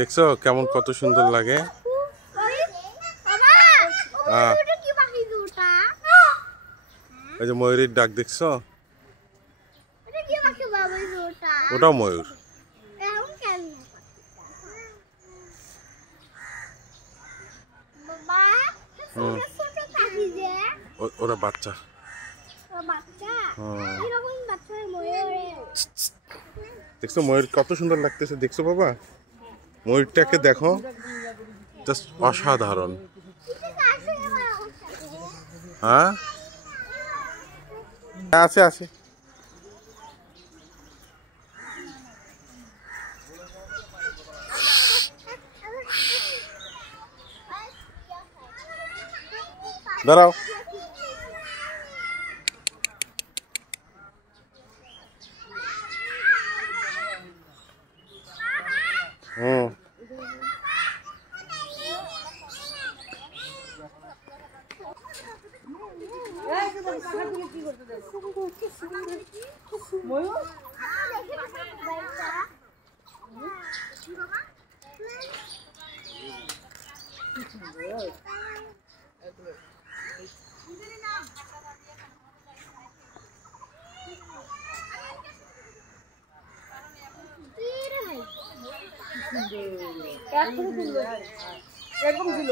দেখছো কেমন কত সুন্দর লাগে। এই যে ময়ূরের ডাক দেখছো, ওটাও ময়ূর। ওরা বাচ্চা। দেখছো ময়ূর কত সুন্দর লাগতেছে, দেখছো বাবা? ময়ূরটাকে দেখো, জাস্ট অসাধারণ। হ্যাঁ আছে আছে। দাঁড়াও। এরকম ছিল।